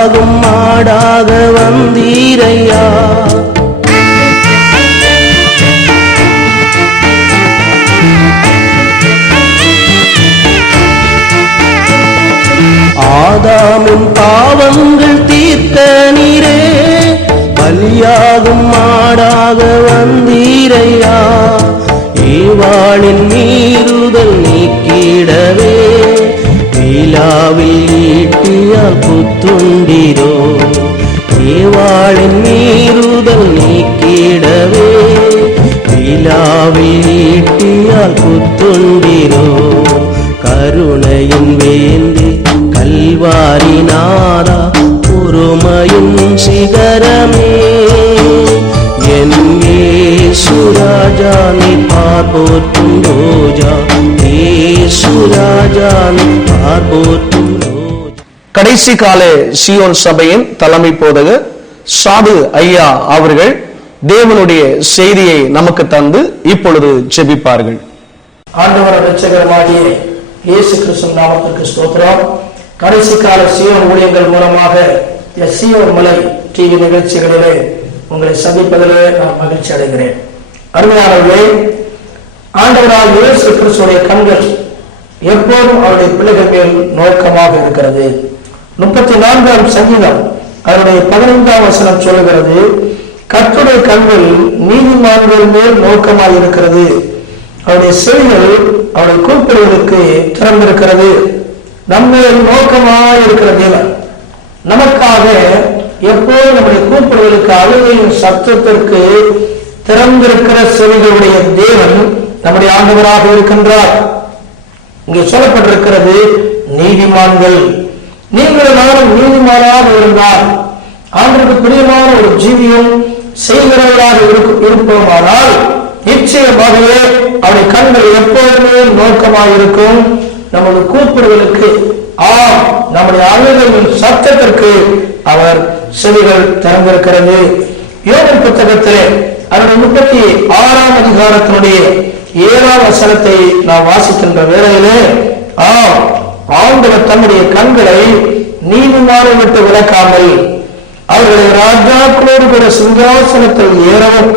பலியாகும் மாடாக வந்தீரையா. ஆதாமின் பாவங்கள் தீர்த்த நீரே பலியாகும் மாடாக வந்தீரையா. ஏவாளின் மீறுதல் நீக்கிடவே விழாவில் ஈட்டியால் புத்துண்டீரோ. ஏவாளின் மீறுதல் நீக்கிடவே விழாவில் ஈட்டியால் புத்துண்டீரோ. கருணையின் வேண்டி கல்வாரி நாதா பொறுமையின் சிகரமே என் ஏசுராஜா நீ பார்போற்றும் ரோஜா. ஏசுராஜா நீ பார்போற்றும் ரோஜா. கடைசி கால சியோன் சபையின் தலைமை போதகர் சாது ஐயா அவர்கள் தேவனுடைய செய்தியை நமக்கு தந்து இப்பொழுது ஜெபிப்பார்கள். ஆண்டவர் இரட்சகருமாகிய இயேசு கிறிஸ்து நாமத்திற்கு ஸ்தோத்திரம். கடைசி கால சியோன் ஊழியங்கள் மூலமாக சியோன் மலை டிவி நிகழ்ச்சிகளிலே உங்களை சந்திப்பதிலே நான் மகிழ்ச்சி அடைகிறேன். அருமையானவர்களே, ஆண்டவரால் இயேசு கிறிஸ்துடைய கண்கள் எப்போதும் அவருடைய பிள்ளைகள் மேல் நோக்கமாக இருக்கிறது. 34ஆம் சங்கீதம் அதனுடைய 15ஆம் வசனம் சொல்லுகிறது, கர்த்தருடைய கண்கள் நீதிமான்கள் மேல் நோக்கமாக இருக்கிறது, அவருடைய செவிகள் அவருடைய கூப்பிடுவதற்கு திறந்திருக்கிறது. நம்ம நோக்கமாக இருக்கிற தேவன் நமக்காக எப்போது நம்முடைய கூப்பிடுவதற்கு அழுகையின் சத்தத்திற்கு திறந்திருக்கிற செவிகளுடைய தேவன் நம்முடைய ஆண்டவராக இருக்கின்றார். இங்கே சொல்லப்பட்டிருக்கிறது நீதிமான்கள். நீங்கள் நானும் நீதிமானாக இருந்தால், ஆண்டவருக்கு பிரியமான ஒரு ஜீவியம் செய்கிறவர்களாக இருப்போமானால் நிச்சயமாகவே அவருடைய கண்கள் எப்போதுமே நோக்கமாக இருக்கும். நமது கூப்பிடுவதற்கு நம்முடைய அழுகையின் சத்தத்திற்கு அவர் செவிகள் திறந்திருக்கிறது. யோபு புத்தகத்திலே அதனுடைய 36ஆம் அதிகாரத்தினுடைய 7ஆம் வசனத்தை நாம் வாசிக்கின்ற வேளையிலே ஆண்டவர் தம்முடைய கண்களை நீதிமானை விட்டு விலக்காமல் அவர்களை ராஜாக்களோடு கூட சிங்காசனத்தில் ஏறவும்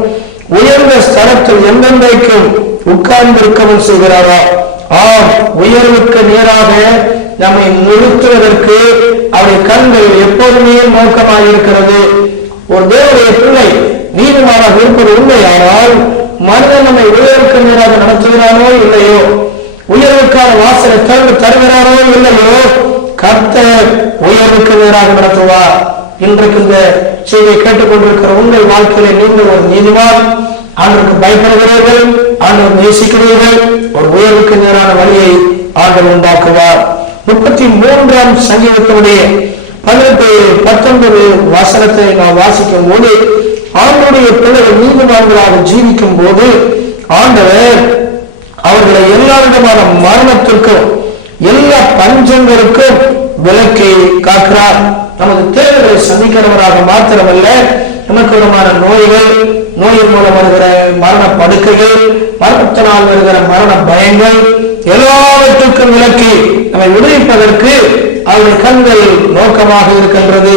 உயர்ந்த ஸ்தலத்தில் எந்தெந்தைக்கும் உட்கார்ந்திருக்கவும் செய்கிறாரா. உயர்வுக்கு நேராக நம்மை நிறுத்துவதற்கு அவருடைய கண்கள் எப்போதுமே நோக்கமாக இருக்கிறது. ஒரு தேவனுடைய பிள்ளை நீதிமானாக இருப்பது உண்மையானால் மனிதன் நம்மை உயர்வுக்கு நேராக நடத்துகிறானோ இல்லையோ, உயர்வுக்கான வாசலை தருகிறாரோ இல்லையோ, கர்த்தர் உயர்வுக்கு நேராக நடத்துவார். இன்றைக்கு இந்த செய்தியை கேட்டுக்கொண்டிருக்கிற உங்கள் வாழ்க்கையில நீங்கள் ஒரு நீதிமான், ஆண்டவருக்கு பயப்படுகிறீர்கள், ஆண்டவர் நேசிக்கிறீர்கள், ஒரு உயர்வுக்கு நேரான வழியை ஆண்டவர் உண்டாக்குவார். 33ஆம் சங்கீதத்தினுடைய 18-19 வசனத்தை நாம் வாசிக்கும் போது, ஆண்டவருடைய பிள்ளைகள் நீதிமான்களாக ஜீவிக்கும் போது ஆண்டவர் அவர்களை எல்லா விதமான மரணத்திற்கும் எல்லா பஞ்சங்களுக்கும் விலக்கி காக்கிறார். நமது தேவைகளை சந்திக்கிறவராக மாத்திரமல்ல, நமக்கு விதமான நோய்கள், நோயின் மூலம் வருகிற மரண படுக்கைகள், மரணத்தினால் வருகிற மரண பயங்கள் எல்லாவற்றுக்கும் விலக்கி நம்மை விடுவிப்பதற்கு அவருடைய கண்கள் நோக்கமாக இருக்கின்றது.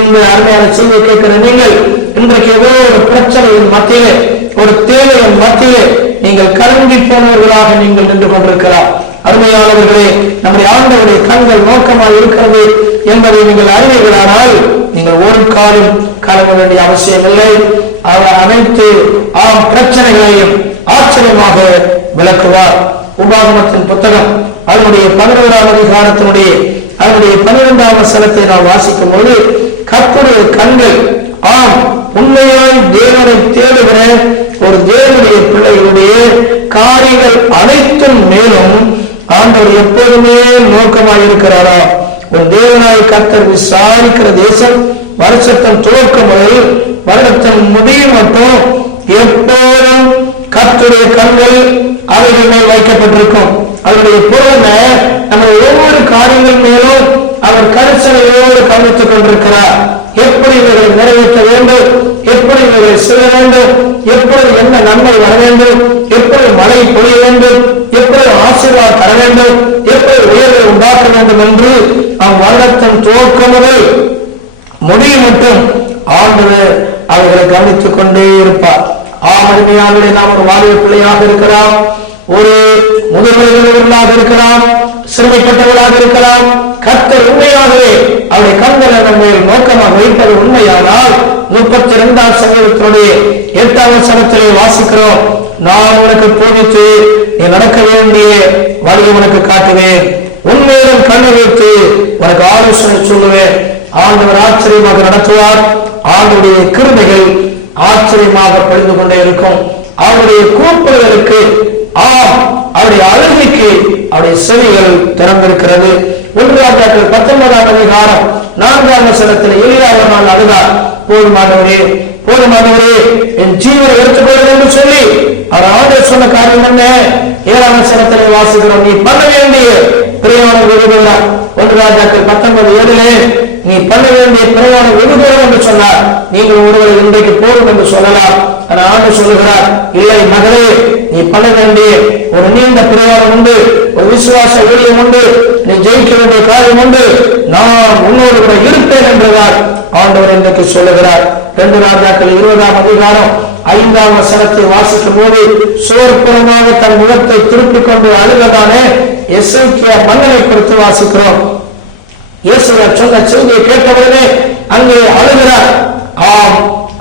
இந்த அருமையான செய்தியை கேட்கிற நீங்கள் இன்றைக்கு ஏதோ ஒரு பிரச்சனையின் மத்தியிலே, ஒரு தேவையின் மத்தியிலே நீங்கள் கலங்கி போனவர்களாக நீங்கள் நின்று கொண்டிருக்கிறார். அருமையானவர்களே, நம்முடைய ஆண்டவருடைய கண்கள் நோக்கமாக இருக்கிறது என்பதை நீங்கள் அறிவீர்களானால் நீங்கள் ஒரு காலம் கலங்க வேண்டிய அவசியம் இல்லை. அவர் அனைத்து பிரச்சனைகளையும் ஆச்சரியமாக விளக்குவார். உபாகமத்தின் புத்தகம் அதனுடைய 11ஆம் அதிகாரத்தினுடைய அதனுடைய 12ஆம் வசனத்தை நாம் வாசிக்கும் போது, கர்த்தருடைய கண்கள் உண்மையாய் தேவனை தேடுகிற ஒரு தேவனுடைய பிள்ளைகளுடைய காரியங்கள் அனைத்தும் மேலும் ஆண்டவர் எப்போதுமே நோக்கமாக இருக்கிறாரா. ஒரு தேவனாய் கர்த்தர் விசாரிக்கிற தேசம் வருஷத்தின் துவக்கம் முதல் வருடத்தின் முடிவு மட்டும் எப்போதும் கர்த்தருடைய கண்கள் அவைகள் மேல் வைக்கப்பட்டிருக்கும். அதனுடைய பொருள் நம்ம ஒவ்வொரு காரியங்கள் மேலும் அவர் கரிசனையோடு கவனித்துக் கொண்டிருக்கிறார். எப்படி இவர்களை நிறைவேற்ற வேண்டும், எப்படி இவர்களை செய்ய வேண்டும், எப்படி என்ன நன்மை வர வேண்டும், எப்படி மழை பொழிய வேண்டும், எப்படி ஆசீர்வாதம் தர வேண்டும், எப்படி உயர்வை உண்டாக்க வேண்டும் என்று வருடத்தின் துவக்கம் முதல் முடிவு மட்டும் ஆண்டவர் அவர்களை கவனித்துக் கொண்டே இருப்பார். அருமையானவர்களே, நாம் ஒரு வாலிப பிள்ளையாக இருக்கலாம், ஒரு முதிர்வர்களாக இருக்கலாம், சிறுமைப்பட்டவர்களாக இருக்கலாம். கர்த்தர் உண்மையாகவே அவருடைய கண்களை நம்ம நோக்கமாக வைப்பது உண்மையானால் 32ஆம் சங்கீதத்தினுடைய 8ஆம் வசனத்திலே வாசிக்கிறோம், நான் உனக்கு போதித்து நீ நடக்க வேண்டிய வழியை உனக்கு காட்டுவேன், உண்மையிலும் கண்ணு வைத்து உனக்கு ஆலோசனை சொல்லுவேன். ஆண்டவர் ஆச்சரியமாக நடத்துவார். ஆண்டுடைய கிருபைகள் ஆச்சரியமாக பொழிந்து கொண்டே இருக்கும். அவருடைய கூப்பிடுதலுக்கு அவருடைய அழுகைக்கு அவருடைய செவிகள் திறந்திருக்கிறது. 1 ராஜாக்கள் 19ஆம் அதிகாரம் 4ஆம் வசனத்தில் எலியா ஒரு நாள் அழுதார், போதுமானவரே போதுமானவரே என் ஜீவனை எடுத்துக்கொள்ளுங்கள் என்று சொல்லி அவர் ஆண்டவர் சொன்ன காரியம் என்ன? 7ஆம் வசனத்திலே வாசிக்கிறோம், நீ பண்ண வேண்டிய பிரயாண விடுகிறார். 1 ராஜாக்கள் 19:7 நீ பண்ண வேண்டிய பிரயாண விடுகிறோம் என்று சொன்னார். நீங்கள் ஒருவரை இன்றைக்கு போதும் என்று சொல்லலாம். ஆண்டு சொல்லுகிறார், இல்லை மகளே, நீ பண்ண வேண்டிய ஒரு நீண்ட பிரயாணம் உண்டு, ஒரு விசுவாச ஊழியம் உண்டு, நீ ஜெயிக்க வேண்டிய காரியம் உண்டு, நான் உன்னோடு கூட இருப்பேன் என்றார் ஆண்டவர் இன்றைக்கு சொல்லுகிறார். 2 ராஜாக்கள் 20ஆம் அதிகாரம் 5ஆம் வசனத்தை வாசிக்கும் போது சோர்புறமாக தன் முகத்தை திருப்பிக் கொண்டு அழுகதான எசேக்கியா மன்னனை குறித்து வாசிக்கிறோம். இயேசுவை சொன்ன செய்தியை கேட்டவுடனே அங்கே அழுகிறார்.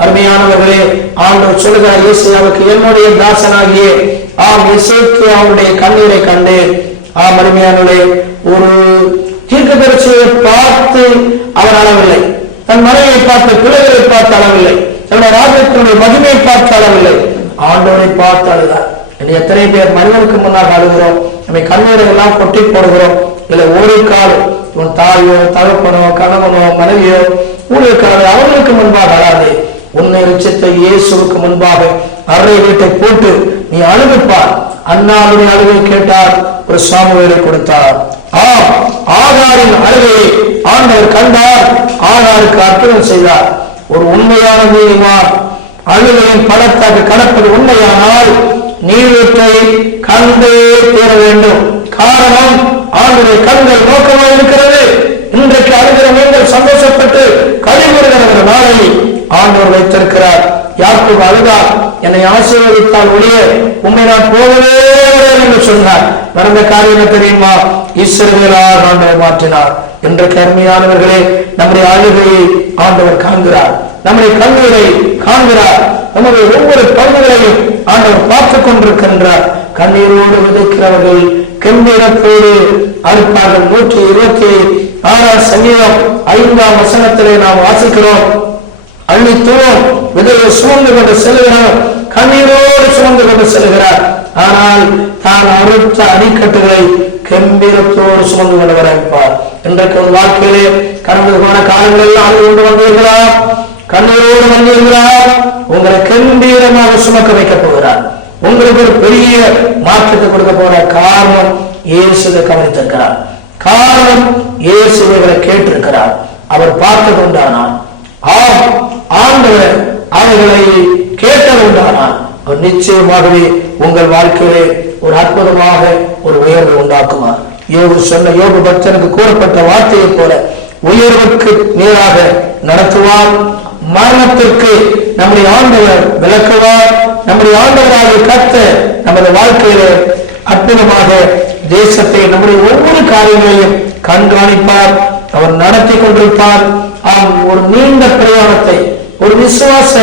அருமையானவர்களே, ஆண்டவர் சொல்லுகிறார் இயேசுவுக்கு, என்னுடைய தாசனாகிய எசேக்கியாவுடைய கண்ணீரை கண்டு. அருமையானவர்களே, ஒரு தீர்க்கதரிசியை பார்த்து அவர் அளவில்லை, தன் மனைவியை பார்த்து பிள்ளைகளை பார்த்து அளவில்லை, தன்னுடைய ராஜ்யத்தினுடைய மகிமையை பார்த்து அளவில்லை, ஆண்டவரை பார்த்து அழுதார். எத்தனை பேர் மனிதனுக்கு முன்னாக அழுகிறோம், நம்ம கண்ணீரை எல்லாம் கொட்டி போடுகிறோம். இல்லை ஒரு காலம் உன் தாயோ தகப்பனோ கணவனோ மனைவியோ ஊழியக்காரோ அவர்களுக்கு முன்பாக அழாதே, உன்னை ரட்சித்த இயேசுவுக்கு முன்பாக அறை வீட்டை போட்டு நீ அழுவிப்பார். அண்ணாவுடைய அழுகை கேட்டார், ஒரு சாமுவேலை கொடுத்தார். ஆகாரின் அழுகையை ஆண்டவர் கண்டார், ஆகாருக்கு அற்புதம் செய்தார். ஒரு உண்மையான நீதிமான் அழுகையின் படத்தாக கடப்பது உண்மையானால் நீரூற்றை கண்டே தீர வேண்டும். காரணம், ஆண்டவருடைய கண்கள் நோக்கமாக இருக்கிறது. இன்றைக்கு அழுகிற நீங்கள் சந்தோஷப்பட்டு கழிவுறுகிற நாளை ஆண்டவர் வைத்திருக்கிறார். யாக்கோபு அழுதார், என்னை ஆசீர்வதித்தால் ஒழிய உண்மை நான் போகவே என்று சொன்னார். நடந்த காரியம் தெரியுமா? இஸ்ரவேலாக ஆண்டவர் மாற்றினார். இன்றைக்கு அருமையானவர்களே, நம்முடைய அழுகையை ஆண்டவர் காண்கிறார், நம்முடைய கண்ணீரை காண்கிறார், நம்முடைய ஒவ்வொரு பகுதிகளையும் ஆண்டவர் பார்த்துக் கொண்டிருக்கின்றார். கண்ணீரோடு விதைக்கிறவர்கள் கெம்பீரத்தோடு அறுப்பார்கள். 126ஆம் சங்கீதம் 5ஆம் வசனத்திலே நாம் வாசிக்கிறோம், அள்ளித்தூரம் விதையை சுமந்து கொண்டு செல்கிறார், கண்ணீரோடு சுமந்து கொண்டு செல்கிறார். ஆனால் தான் அறுத்த அடிக்கட்டுகளை கம்பீரத்தோடு சுமந்து கொண்டு வரப்பார். இன்றைக்கு ஒரு வாழ்க்கையிலே கடந்து போன காலங்கள் எல்லாம் அழுது கொண்டு வந்தீர்களா? கண்ணீரோடு வந்தீர்களா? உங்களை கம்பீரமாக சுமக்க வைக்க போகிறார். உங்களுக்கு ஒரு பெரிய மாற்றத்தை கொடுக்க போற காரணம் இயேசுவை கவனித்திருக்கிறார். காரணம் இயேசுவை கேட்டிருக்கிறார். அவர் பார்த்து கொண்டானார். ஆண்டவர் அவர்களை கேட்டதுண்டானால் அவர் நிச்சயமாகவே உங்கள் வாழ்க்கையிலே ஒரு அற்புதமாக ஒரு உயர்வு உண்டாக்குவார். யோபு சொன்ன யோபு பக்தனுக்கு கூறப்பட்ட வார்த்தையை போல உயர்வுக்கு நேராக நடத்துவார். மரணத்திற்கு நம்முடைய ஆண்டவர் விளக்குவார். நம்முடைய ஆண்டவராக கர்த்தர் நமது வாழ்க்கையில அற்புதமாக தேசத்தை நம்முடைய ஒவ்வொரு காரியங்களையும் கண்காணிப்பார். அவர் நடத்தி கொண்டிருப்பார். ஒரு நீண்ட பிரயாணத்தை, ஒரு விசுவாச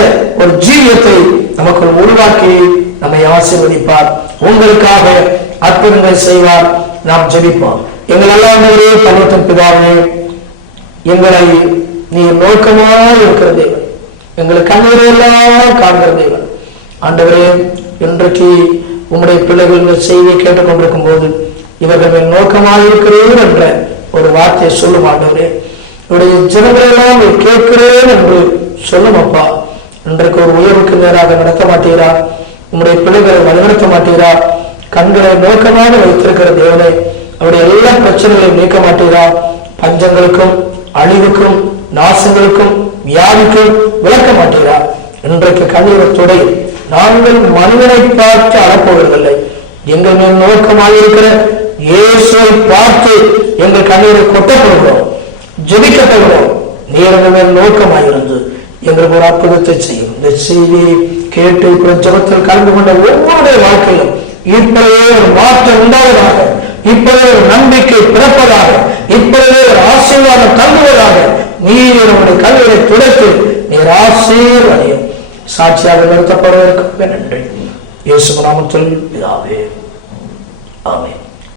ஒரு ஜீவியத்தை நமக்கு உருவாக்கி நம்மை ஆசீர்வதிப்பார். உங்களுக்காக அற்புதங்களை செய்வார். நாம் ஜெபிப்போம். எங்கள் எல்லாம் பரலோகத்தின் பிதாவே, எங்களை நீ நோக்கமாக இருக்கிற தேவன், எங்களுக்கு கண்ணீரெல்லாம் காண்கிற தேவன். ஆண்டவரே, இன்றைக்கு உங்களுடைய பிள்ளைகள் செய்தியை கேட்டுக்கொண்டிருக்கும் போது இவர்கள் நோக்கமாக இருக்கிறீர்கள் என்ற ஒரு வார்த்தையை சொல்லும். ஆண்டவரே, இவருடைய ஜனங்களெல்லாம் கேட்கிறேன் என்று சொல்லும். அப்பா, இன்றைக்கு ஒரு உயர்வுக்கு நேராக நடத்த மாட்டீரா? உங்களுடைய பிள்ளைகளை வழிநடத்த மாட்டீரா? கண்களை நோக்கமாக வைத்திருக்கிற தேவனே, அவருடைய எல்லா பிரச்சனைகளையும் நீக்க மாட்டீரா? பஞ்சங்களுக்கும் அழிவுக்கும் நாசங்களுக்கும் வியாதிக்கும் விளக்க மாட்டீரா? இன்றைக்கு கண்ணீரத்தோடு நாங்கள் மனிதனை பார்த்து அழப்போவதில்லை, எங்கள் மேல் நோக்கமாக இருக்கிற இயேசுவை பார்த்து எங்கள் கண்ணீரை கொட்டப்படுகிறோம், ஜெபிக்கப்படுகிறோம். நீரங்கள் நோக்கமாயிருந்து எங்களுக்கு ஒரு அற்புதத்தை செய்யும். இந்த செய்தியை கேட்டு ஜபத்தில் கலந்து கொண்ட ஒவ்வொருடைய வாழ்க்கையிலும் இப்பொழுதே ஒரு மாற்றம் உண்டாவதாக, இப்பொழுதே ஒரு நம்பிக்கை பிறப்பதாக, இப்பொழுதே ஒரு ஆசீர்வாதம் தங்குவதாக. நீர் நம்முடைய கல்வியை துடைத்து நீர் ஆசீர்வதியும். சாட்சியாக நிறுத்தப்படுவதற்கு நன்றி. இயேசு நாமத்தில் பிதாவே, ஆமென்.